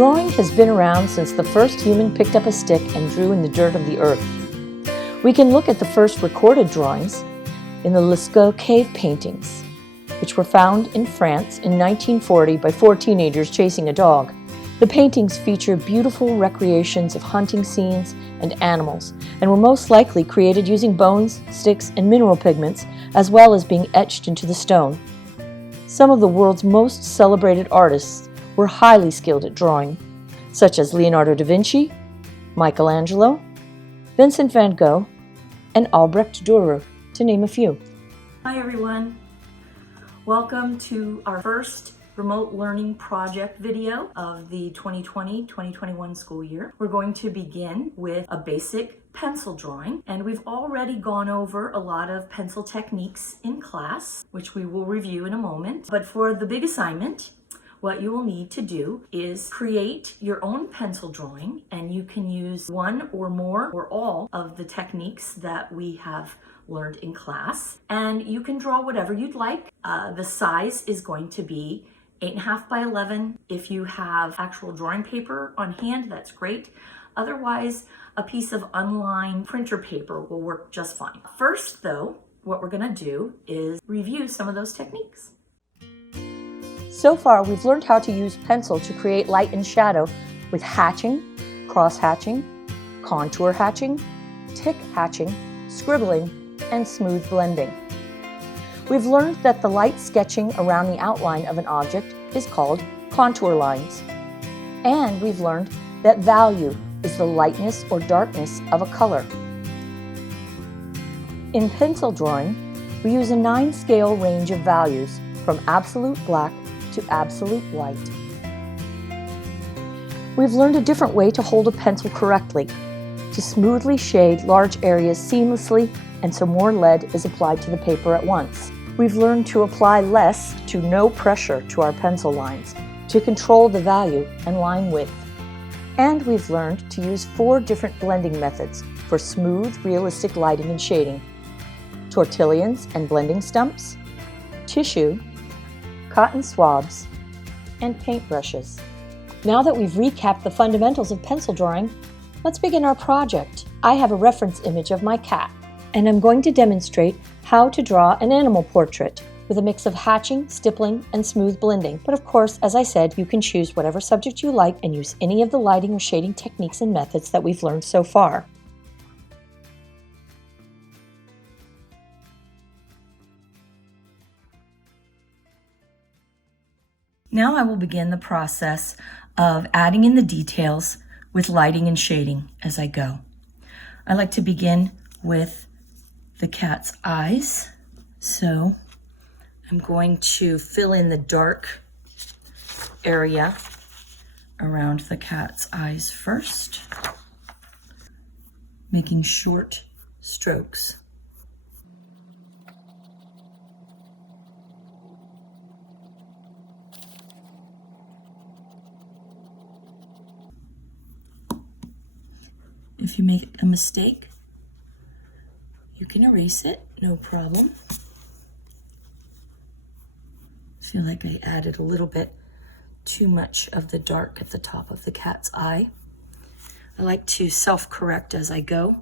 Drawing has been around since the first human picked up a stick and drew in the dirt of the earth. We can look at the first recorded drawings in the Lascaux cave paintings, which were found in France in 1940 by 4 teenagers chasing a dog. The paintings feature beautiful recreations of hunting scenes and animals, and were most likely created using bones, sticks, and mineral pigments, as well as being etched into the stone. Some of the world's most celebrated artists were highly skilled at drawing, such as Leonardo da Vinci, Michelangelo, Vincent van Gogh, and Albrecht Dürer, to name a few. Hi everyone, welcome to our first remote learning project video of the 2020-2021 school year. We're going to begin with a basic pencil drawing, and we've already gone over a lot of pencil techniques in class, which we will review in a moment. But for the big assignment, what you will need to do is create your own pencil drawing, and you can use one or more or all of the techniques that we have learned in class, and you can draw whatever you'd like. The size is going to be 8.5 by 11. If you have actual drawing paper on hand, that's great. Otherwise, a piece of unlined printer paper will work just fine. First though, what we're gonna do is review some of those techniques. So far, we've learned how to use pencil to create light and shadow with hatching, cross-hatching, contour hatching, tick hatching, scribbling, and smooth blending. We've learned that the light sketching around the outline of an object is called contour lines. And we've learned that value is the lightness or darkness of a color. In pencil drawing, we use a 9-scale range of values from absolute black to absolute white. We've learned a different way to hold a pencil correctly, to smoothly shade large areas seamlessly, and so more lead is applied to the paper at once. We've learned to apply less to no pressure to our pencil lines, to control the value and line width. And we've learned to use 4 different blending methods for smooth, realistic lighting and shading: tortillons and blending stumps, tissue, cotton swabs, and paintbrushes. Now that we've recapped the fundamentals of pencil drawing, let's begin our project. I have a reference image of my cat, and I'm going to demonstrate how to draw an animal portrait with a mix of hatching, stippling, and smooth blending. But of course, as I said, you can choose whatever subject you like and use any of the lighting or shading techniques and methods that we've learned so far. Now I will begin the process of adding in the details with lighting and shading as I go. I like to begin with the cat's eyes. So I'm going to fill in the dark area around the cat's eyes first, making short strokes. If you make a mistake, you can erase it, no problem. I feel like I added a little bit too much of the dark at the top of the cat's eye. I like to self-correct as I go.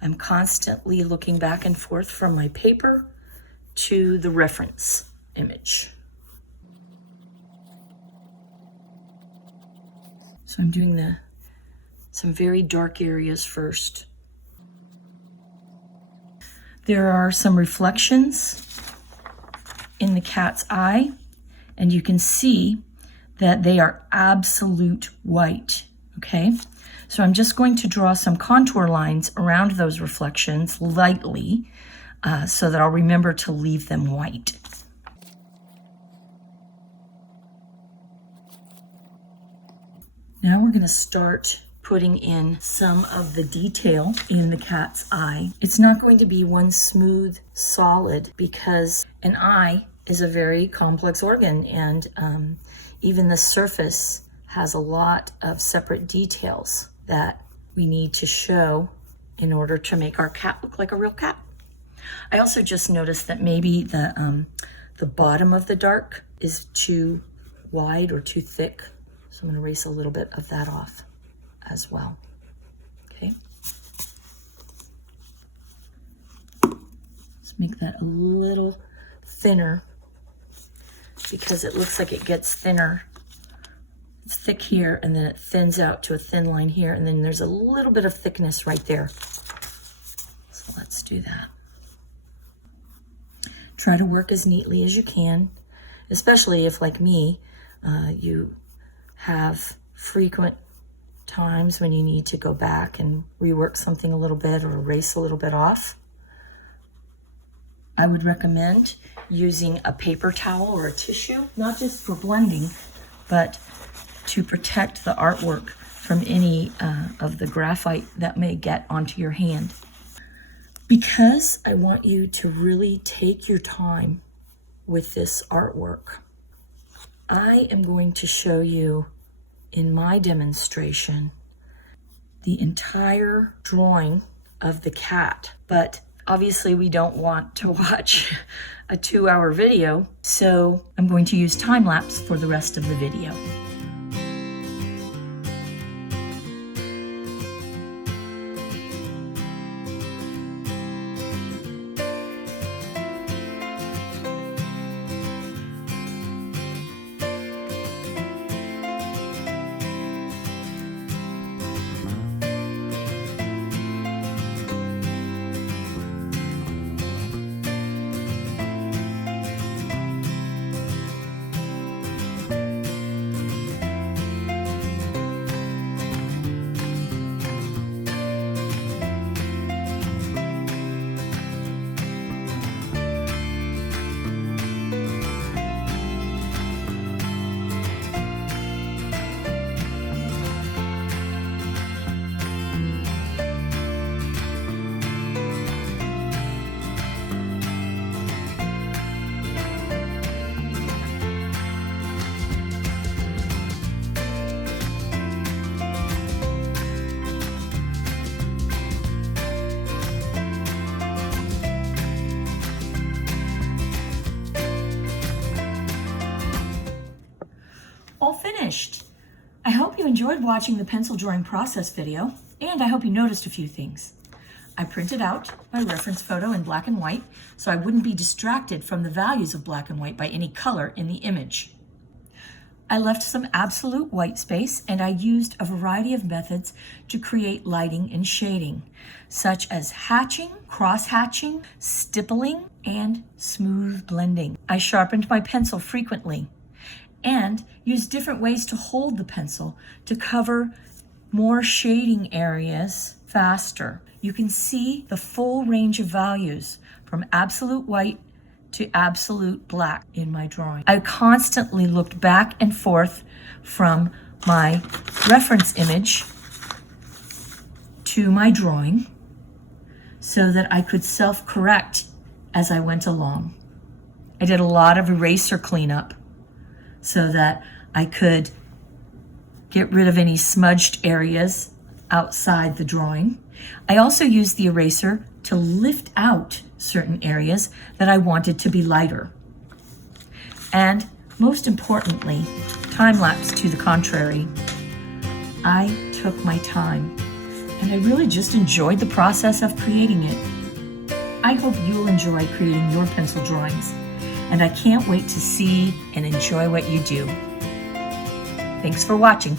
I'm constantly looking back and forth from my paper to the reference image. So I'm doing some very dark areas first. There are some reflections in the cat's eye, and you can see that they are absolute white, okay? So I'm just going to draw some contour lines around those reflections lightly so that I'll remember to leave them white. Now we're going to start putting in some of the detail in the cat's eye. It's not going to be one smooth, solid, because an eye is a very complex organ, and even the surface has a lot of separate details that we need to show in order to make our cat look like a real cat. I also just noticed that maybe the bottom of the dark is too wide or too thick. So I'm going to erase a little bit of that off as well. Okay. Let's make that a little thinner because it looks like it gets thinner. It's thick here and then it thins out to a thin line here, and then there's a little bit of thickness right there. So let's do that. Try to work as neatly as you can, especially if, like me, you have frequent times when you need to go back and rework something a little bit or erase a little bit off. I would recommend using a paper towel or a tissue, not just for blending, but to protect the artwork from any of the graphite that may get onto your hand. Because I want you to really take your time with this artwork, I am going to show you in my demonstration the entire drawing of the cat. But obviously we don't want to watch a 2-hour video, so I'm going to use time lapse for the rest of the video. All finished. I hope you enjoyed watching the pencil drawing process video, and I hope you noticed a few things. I printed out my reference photo in black and white so I wouldn't be distracted from the values of black and white by any color in the image. I left some absolute white space, and I used a variety of methods to create lighting and shading, such as hatching, cross-hatching, stippling, and smooth blending. I sharpened my pencil frequently and use different ways to hold the pencil to cover more shading areas faster. You can see the full range of values from absolute white to absolute black in my drawing. I constantly looked back and forth from my reference image to my drawing so that I could self-correct as I went along. I did a lot of eraser cleanup so that I could get rid of any smudged areas outside the drawing. I also used the eraser to lift out certain areas that I wanted to be lighter. And most importantly, time-lapse to the contrary, I took my time and I really just enjoyed the process of creating it. I hope you'll enjoy creating your pencil drawings, and I can't wait to see and enjoy what you do. Thanks for watching.